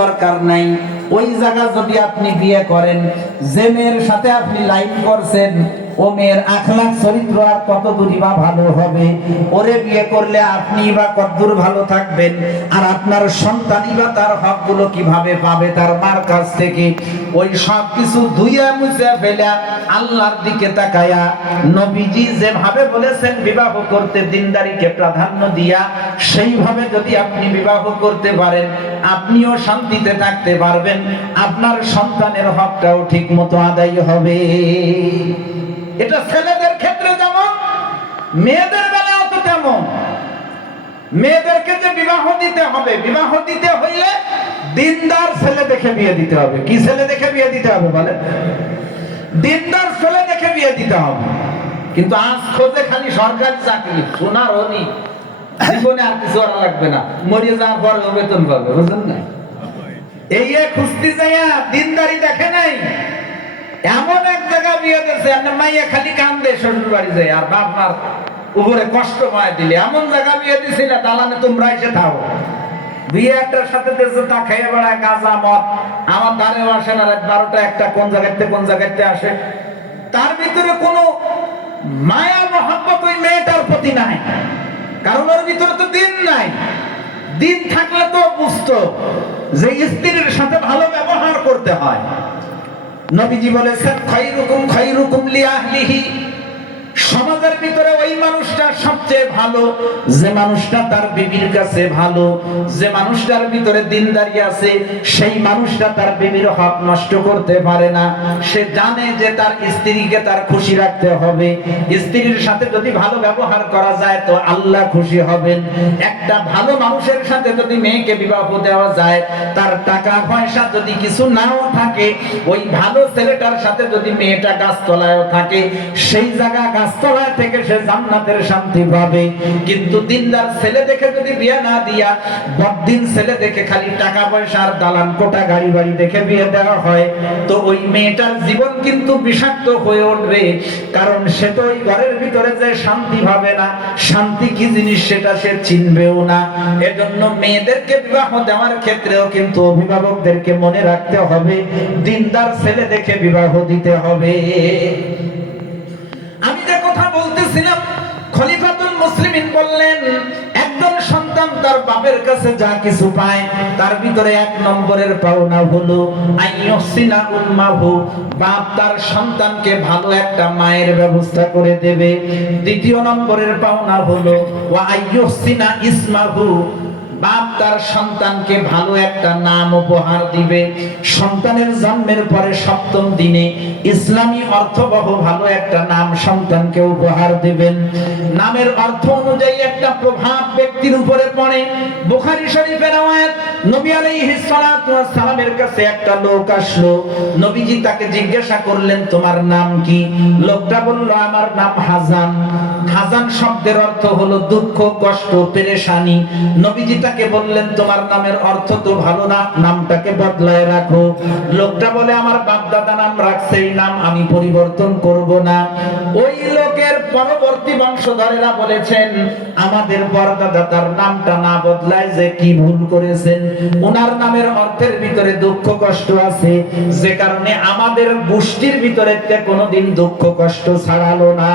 দরকার নাই। ওই জায়গা যদি আপনি বিয়ে করেন, যে মেয়ের সাথে আপনি লাইন করছেন ও মেয়ের আখলাক চরিত্র আর কত দূরই বা ভালো হবে। ওরে বিয়ে করলে আপনি বা কতদূর ভালো থাকবেন, আর আপনার সন্তানই বা তার হকগুলো কিভাবে পাবে তার মার কাছ থেকে। ওই সব কিছু ধুইয়া মুছে ফেলা আল্লাহর দিকে তাকায়া নবীজি যেভাবে বলেছেন বিবাহ করতে দিনদারিকে প্রাধান্য দিয়া, সেইভাবে যদি আপনি বিবাহ করতে পারেন, আপনিও শান্তিতে থাকতে পারবেন, আপনার সন্তানের হকটাও ঠিক মতো আদায় হবে। এটা ছেলেদের ক্ষেত্রে যেমন, মেয়েদের বেলাও তো তেমন। মেয়েদেরকে যে বিবাহ দিতে হবে, বিবাহ দিতে হইলে দিনদার ছেলে দেখে বিয়ে দিতে হবে। কি ছেলে দেখে বিয়ে দিতে হবে বলে? দিনদার ছেলে দেখে বিয়ে দিতে হবে। কিন্তু আজ খোঁজে খালি সরকারি চাকরি, সোনার হনি, জীবনে আর কিছু করা লাগবে না, মরিয়ে যাওয়ার পর বেতন পাবে, বুঝলেন না? এই খুঁজতে যাইয়া দিনদারি দেখে নাই। এমন এক জায়গা বিয়ে দিয়েছে, মাইয়া খালি কান্দে শ্বশুর বাড়ি যায়, আর বাপ মার উপরে কষ্ট পায় দিলে। এমন জায়গা বিয়ে দিছিল, দালানে তোমরা এসে থাকো। বিয়ে একটার সাথে দেশে তা খেয়ে বেড়ায় গাঁজা মদ, আমার দ্বারেও আসে না, রাত 12টা 1টা কোন জায়গাতে আসে। তার ভিতরে কোনো মায়া মহব্বত ওই মেয়েটার প্রতি নাই, কারণ ওর ভিতরে তো দিন নাই। দিন থাকলে তো বুঝতো যে স্ত্রীর সাথে ভালো ব্যবহার করতে হয়। নবীজি বলেছেন খায়রুকুম লিআহলিহি, সমাজের ভিতরে ওই মানুষটা সবচেয়ে ভালো যে মানুষটা তার বিবির কাছে ভালো, যে মানুষটার ভিতরে দিনদারি আছে, সেই মানুষটা তার বিবির হক নষ্ট করতে পারে না। সে জানে যে তার স্ত্রীকে তার খুশি রাখতে হবে। স্ত্রীর সাথে যদি ভালো ব্যবহার করা যায় তো আল্লাহ খুশি হবেন। একটা ভালো মানুষের সাথে যদি মেয়েকে বিবাহ দেওয়া যায়, তার টাকা পয়সা যদি কিছু নাও থাকে, ওই ভালো ছেলেটার সাথে যদি মেয়েটা গাছতলায়ও থাকে, সেই জায়গা গাছতলা থেকে সে জান্নাতের শান্তি পাবে। কিন্তু দিনদার ছেলে দেখে যদি বিয়ে না দিয়া বদ্দিন ছেলে দেখে খালি টাকা পয়সা আর দালান কোটা গাড়ি বাড়ি দেখে বিয়ে দেওয়া হয়, তো ওই মেয়েটার জীবন কিন্তু বিষাক্ত হয়ে উঠবে। কারণ সে তো ওই ঘরের ভিতরে যে শান্তি পাবে না, শান্তি কি জিনিস সেটা সে চিনবেও না। এজন্য মেয়েদেরকে বিবাহ দেওয়ার ক্ষেত্রেও কিন্তু অভিভাবকদেরকে মনে রাখতে হবে, দিনদার ছেলে দেখে বিবাহ দিতে হবে। আমি যে কথা বলতেছিলাম, খলিফাতুল মুসলিমিন বললেন, একজন সন্তান তার বাপের কাছে যা কিছু পায় তার ভিতরে 1 নম্বরের পাওনা হলো আইয়ুহসিনা উম্মাহু, বাপ তার সন্তানকে ভালো একটা মায়ের ব্যবস্থা করে দেবে। 2 নম্বরের পাওনা হলো ওয়া আইয়ুহসিনা ইসমাহু, বাপ তার সন্তানকে ভালো একটা নাম উপহার দিবে। সন্তানের জন্মের পরে 7ম দিনে ইসলামী অর্থবহ ভালো একটা নাম সন্তানকে উপহার দিবেন। নামের অর্থ অনুযায়ী একটা প্রভাব ব্যক্তির উপরে পড়ে। বুখারী শরীফের আয়াত, নবী আলাইহিস সালাতু ওয়াস সালামের কাছে একটা লোক আসলো। নবীজি তাকে জিজ্ঞাসা করলেন, তোমার নাম কি? লোকটা বলল, আমার নাম হাজান। হাজান শব্দের অর্থ হলো দুঃখ, কষ্ট, পেরেশানি। নবীজি তাকে বললেন, তোমার নামের অর্থ তো ভালো না, নামটাকে বদলায় রাখো। লোকটা বলে, আমার বাপ দাদা নাম রাখছে, এই নাম আমি পরিবর্তন করব না। ওই লোকের পরবর্তী বংশধরেরা বলেছেন, আমাদের পরদাদা তার নামটা না বদলায় যে কি ভুল করেছেন, ওনার নামের অর্থের ভিতরে দুঃখ কষ্ট আছে, যে কারণে আমাদের গোষ্ঠীর ভিতরে কোনোদিন দুঃখ কষ্ট ছাড়ালো না।